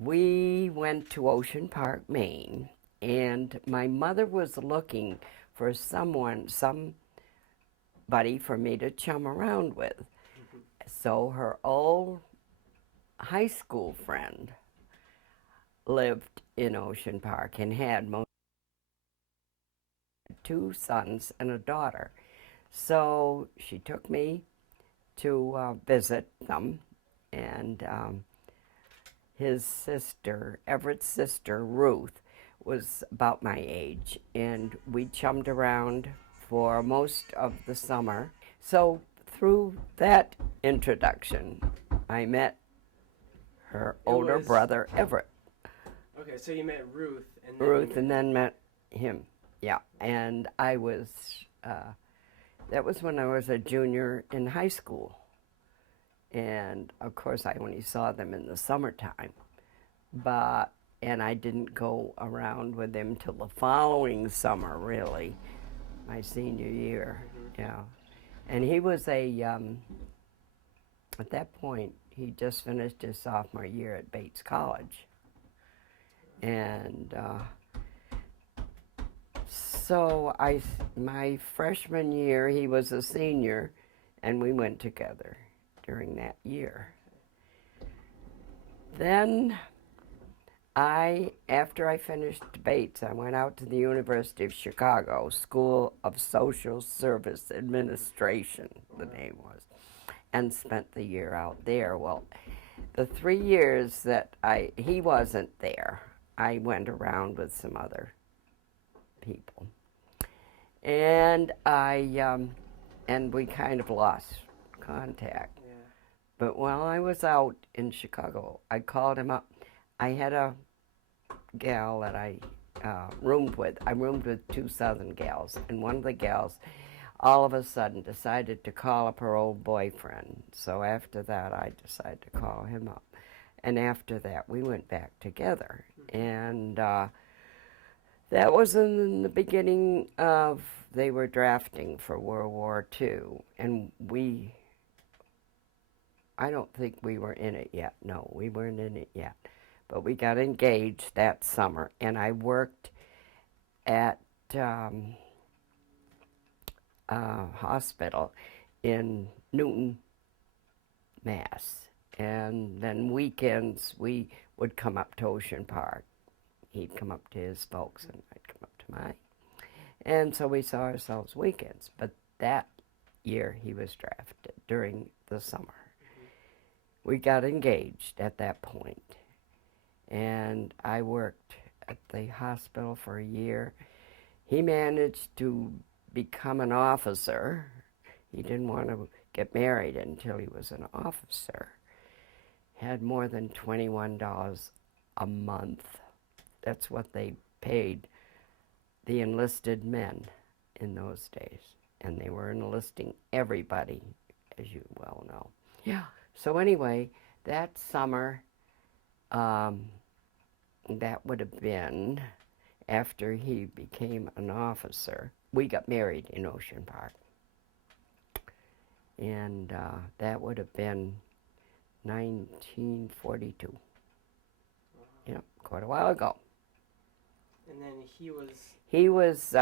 we went to Ocean Park, Maine, and my mother was looking for somebody for me to chum around with. So her old high school friend lived in Ocean Park and had two sons and a daughter. So she took me to visit them, and his sister, Everett's sister, Ruth, was about my age, and we chummed around for most of the summer. So through that introduction, I met her older brother, Everett. Okay, so you met Ruth, And then met him. Yeah, and I was, that was when I was a junior in high school. And of course, I only saw them in the summertime. And I didn't go around with them till the following summer, really, my senior year. Yeah. And he was at that point, he just finished his sophomore year at Bates College. And so my freshman year, he was a senior, and we went together during that year. Then after I finished Bates, I went out to the University of Chicago, School of Social Service Administration, the name was, and spent the year out there. Well, the 3 years that he wasn't there, I went around with some other people. And and we kind of lost contact. Yeah. But while I was out in Chicago, I called him up. I had a gal that I roomed with. I roomed with two Southern gals, and one of the gals all of a sudden decided to call up her old boyfriend. So after that, I decided to call him up. And after that, we went back together. And that was in the beginning of, they were drafting for World War II. And I don't think we were in it yet. No, we weren't in it yet. But we got engaged that summer, and I worked at a hospital in Newton, Mass. And then weekends, we would come up to Ocean Park. He'd come up to his folks, and I'd come up to mine. And so we saw ourselves weekends. But that year, he was drafted during the summer. We got engaged at that point. And I worked at the hospital for a year. He managed to become an officer. He didn't want to get married until he was an officer. Had more than $21 a month. That's what they paid the enlisted men in those days. And they were enlisting everybody, as you well know. Yeah. So anyway, that summer, that would have been after he became an officer. We got married in Ocean Park. And that would have been 1942. Yeah, quite a while ago. And then He was,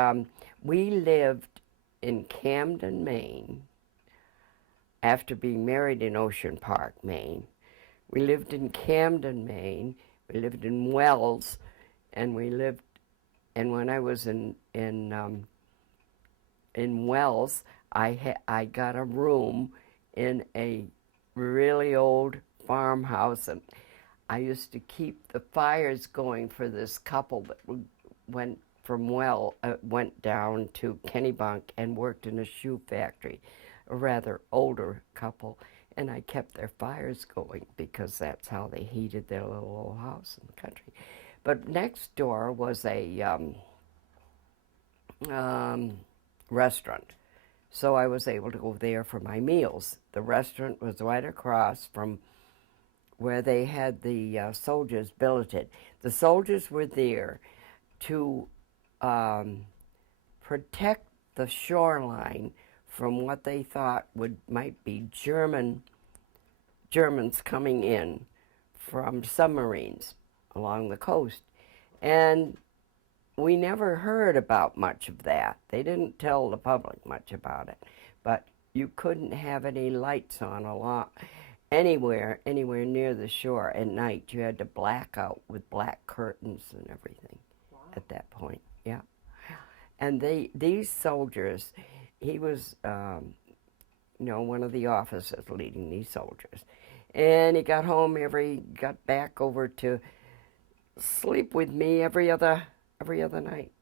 we lived in Camden, Maine, after being married in Ocean Park, Maine. We lived in Camden, Maine. We lived in Wells, and when I was in Wells, I got a room in a really old farmhouse, and I used to keep the fires going for this couple that went down to Kennebunk and worked in a shoe factory, a rather older couple, and I kept their fires going because that's how they heated their little old house in the country. But next door was a restaurant, so I was able to go there for my meals. The restaurant was right across from where they had the soldiers billeted. The soldiers were there to protect the shoreline from what they thought might be Germans coming in from submarines, along the coast. And we never heard about much of that. They didn't tell the public much about it. But you couldn't have any lights on anywhere near the shore at night. You had to black out with black curtains and everything Wow. at that point. Yeah. And these soldiers, he was, one of the officers leading these soldiers. And he got got back over to sleep with me every other night.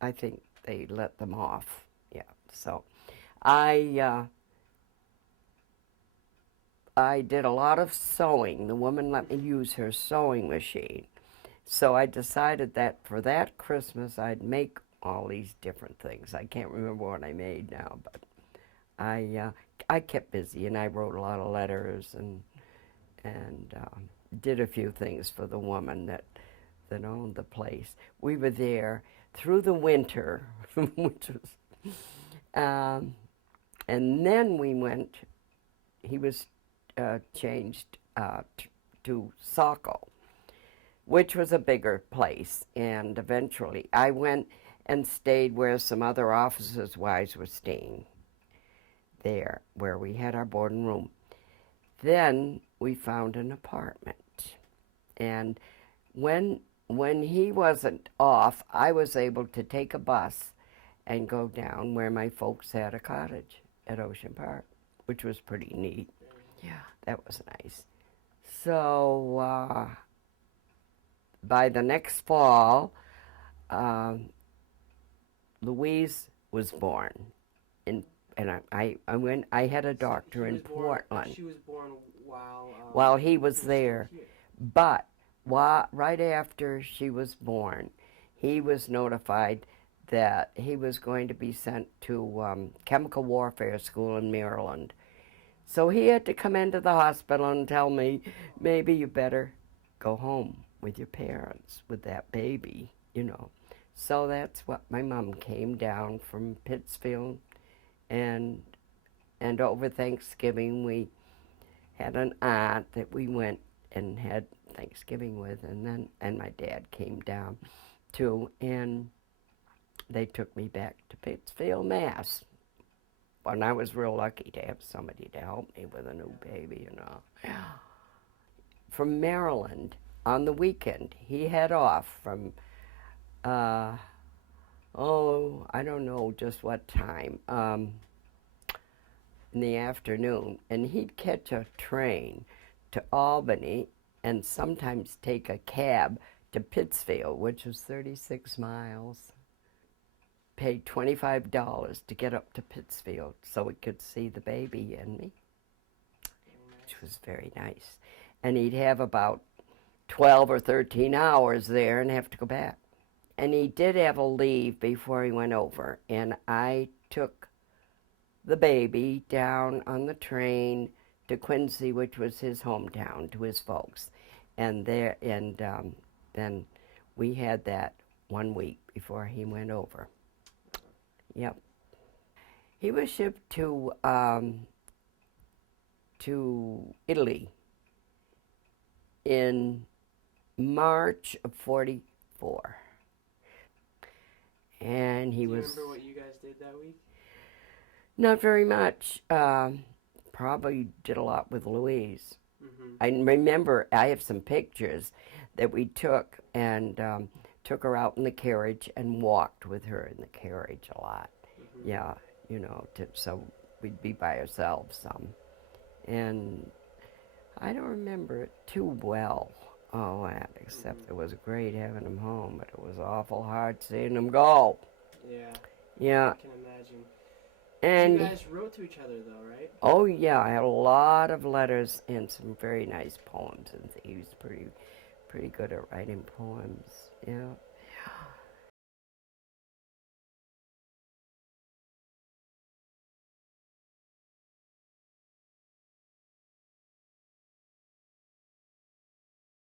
I think they let them off. Yeah. So I I did a lot of sewing. The woman let me use her sewing machine. So I decided that for that Christmas I'd make all these different things. I can't remember what I made now, but I kept busy and I wrote a lot of letters and did a few things for the woman that owned the place. We were there through the winter, which was, and then we went. He was changed to Saco, which was a bigger place. And eventually, I went and stayed where some other officers' wives were staying. There, where we had our board and room. Then we found an apartment, and when he wasn't off, I was able to take a bus and go down where my folks had a cottage at Ocean Park, which was pretty neat. Yeah, that was nice. So by the next fall, uh, Louise was born, in, and I went. I had a doctor in Portland. She was born while he was still there. here. But right after she was born, he was notified that he was going to be sent to chemical warfare school in Maryland. So he had to come into the hospital and tell me, maybe you better go home with your parents with that baby. So that's what my mom came down from Pittsfield, and over Thanksgiving we had an aunt that we went and had Thanksgiving with, and my dad came down too, and they took me back to Pittsfield, Mass. And I was real lucky to have somebody to help me with a new baby. From Maryland on the weekend, he had off from, I don't know just what time, in the afternoon, and he'd catch a train to Albany and sometimes take a cab to Pittsfield, which was 36 miles. Paid $25 to get up to Pittsfield so we could see the baby and me, which was very nice. And he'd have about 12 or 13 hours there and have to go back. And he did have a leave before he went over, and I took the baby down on the train to Quincy, which was his hometown, to his folks. And then we had that 1 week before he went over. Yep. He was shipped to Italy in March of '44. And he was... Do you remember what you guys did that week? Not very much. Probably did a lot with Louise. Mm-hmm. I remember I have some pictures that we took and took her out in the carriage and walked with her in the carriage a lot. Mm-hmm. Yeah, so we'd be by ourselves some. And I don't remember it too well, all that, except it was great having him home, but it was awful hard seeing him go. Yeah. Yeah. I can imagine. And you guys wrote to each other, though, right? Oh, yeah, I had a lot of letters and some very nice poems, and he was pretty good at writing poems, yeah.